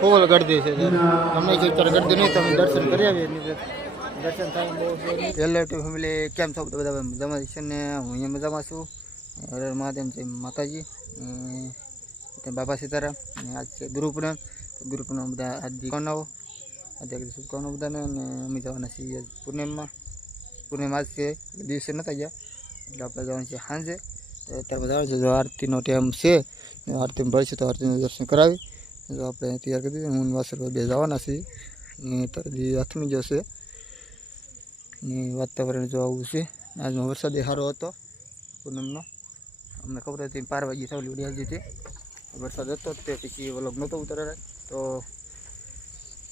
ફૂલ ગરદી છે તમે ચિત્ર ગરદી નહીં, તમે દર્શન કરી આવીએ દર્શન થાય બહુ હેલો ફેમિલી કેમ છો? બધા મજામાં છે ને? હું અહીંયા મજામાં છું. હર મહાદેવ જય માતાજી બાબા સીતારામ આજ છે ગુરુ પૂનમ તો ગુરુ પૂનમ બધા આજે કોનાઓ આજે શુભકામનાઓ બધાને અને અમે જવાના છીએ પૂર્ણિમમાં પૂર્ણિમા આજ છે, દિવસે નતા ગયા. એટલે આપણે જવાનું છે સાંજે. તો અત્યારે બધા છે, જો આરતીનો ટાઈમ છે આરતીમાં ભરશે તો આરતીનું દર્શન કરાવી. જો આપણે તૈયાર કરી દીધું, હું વાસર બે જવાના છીએ. ને અત્યારે હાથમી જશે, ને વાતાવરણ જો આવું છે. આજનો વરસાદ એ સારો હતો, પૂનમનો. અમને ખબર હતી, પાર વાગી સાવલી ઉડી હતી. વરસાદ હતો તે, પછી વલોગ નહોતો ઉતારે તો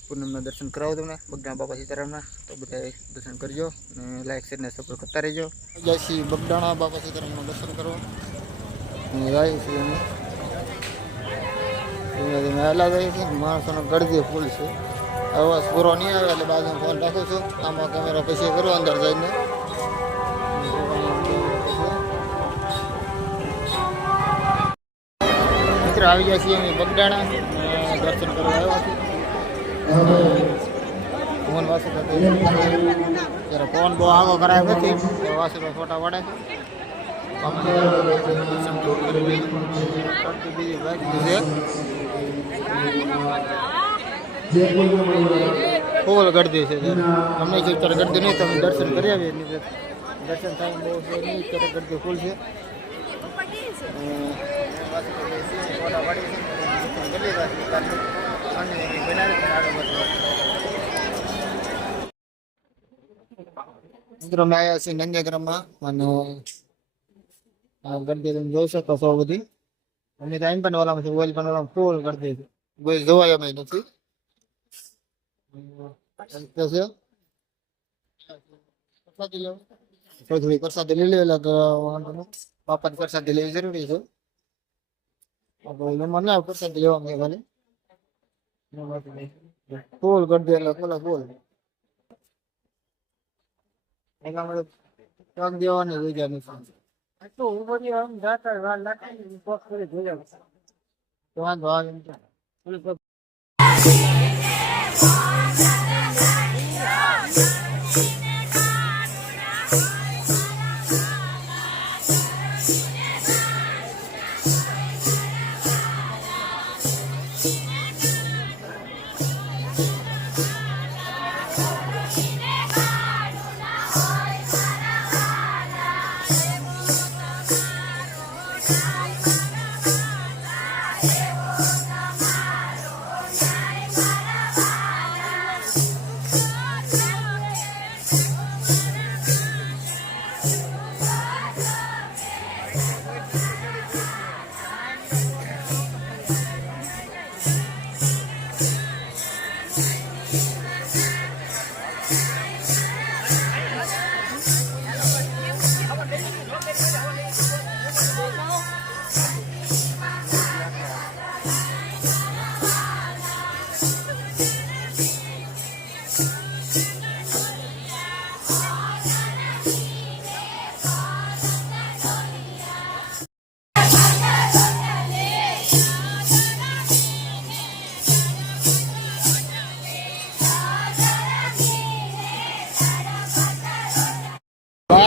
પૂનમના દર્શન કરાવો તમને. બગડાણા બાપા સીતારામના. તો બધા દર્શન કરજો અને લાઈક શેરને સપોર્ટ કરતા રહેજો. જય શ્રી બગડાણા બાપા સીતારામના દર્શન કરો. અને છીએ અમે ધીમે ધીમે હાલા જાય છે. માણસોનો ગળદી ફૂલ છે. અવાજ પૂરો નહીં આવે એટલે બાજુમાં ફોન રાખું છું. આમાં કેમેરા પછી કરો, અંદર જઈને. મિત્ર, આવી ગયા છીએ અમે બગડાણા દર્શન કરવા આવ્યા છીએ. ફોન બહુ આગો કરાયો નથી તો ફોટા પડે બીજી છે ફૂલ ગરદી છે અમને જો અત્યારે ગરદી નહીં તમે દર્શન કરી આવીએ દર્શન થાય બહુ છે નહીં અત્યારે ગરદી ફૂલ છે. મિત્રો, અમે આવ્યા છીએ નંદ્યાગ્રામમાં અને ગરદી તમે જોઈ શકો છો બધી. અમે તો પણ ઓલામાં છે ગરદી છે. કોઈ જોવાય અમે થોડી પ્રસાદી લઈ લેલા તો બાપાની પ્રસાદી લેવી જરૂરી છે. પ્રસાદી લેવા મેં ફૂલ કરી દે ફૂલ એના માટે પગ દેવાની જગ્યા નથી. તો ઉપર આમ જાતા વાર લાગે પગ કરી જોયા તો વાંધો આવે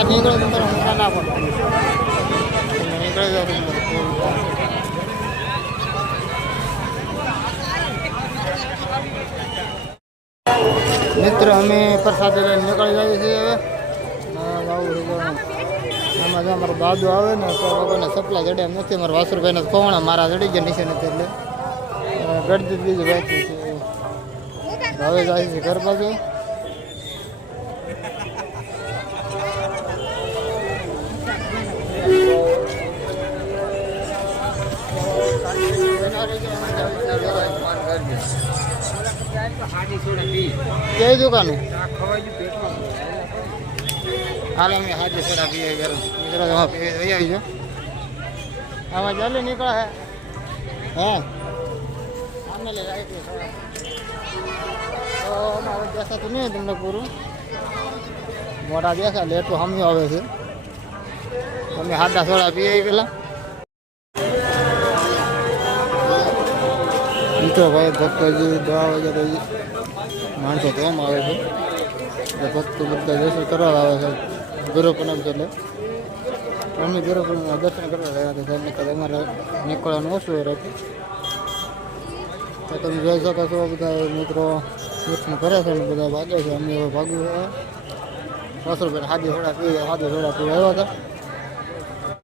બહાર નીકળો તો તમારે ઊંઘા ના તમે નીકળી જાઓ મિત્ર, અમે પ્રસાદ લઈને નીકળી જઈએ છીએ હવે. આમાં જો અમારો દાદુ આવે ને, તો લોકોને સપલા જડે એમ નથી. અમારા વાસુરભાઈને કોવણા મારા જડી ગયા નીચે નથી એટલે. ગળદી બીજું બાકી છે. હવે જાય છે ઘર બાજુ કઈ દુકાનું હાલ અમે હાજર સોડા પીએ ગરમ મિત્રો હા પીએ તો આવી જાઓ આમાં જલ્દી નીકળે હે હા આમને લઈ જાય તો અમારે દેખાતું નહીં તમને પૂરું મોટા દેખા લેટો સામે આવે છે તમે હાડા સોડા પીએ પેલા મિત્રો ભાઈ ભક્તો દવા વગેરે માણસો તો આવે છે. એટલે ભક્તો બધા દર્શન કરવા આવે છે. ગુરુ પૂનમ છે એટલે. અમે ગુરુ પૂનમના દર્શન કરવા રહ્યા હતા. તેમને કદાચ અમારે નીકળવાનું ઓછું હતું તો તમે જોઈ શકો છો બધા મિત્રો દર્શન કરે છે અને બધા ભાગે છે. અમે ભાગ્યું બસો રૂપિયા સાદી સોડા પીએ સાદી સોડા પીવા આવ્યા હતા.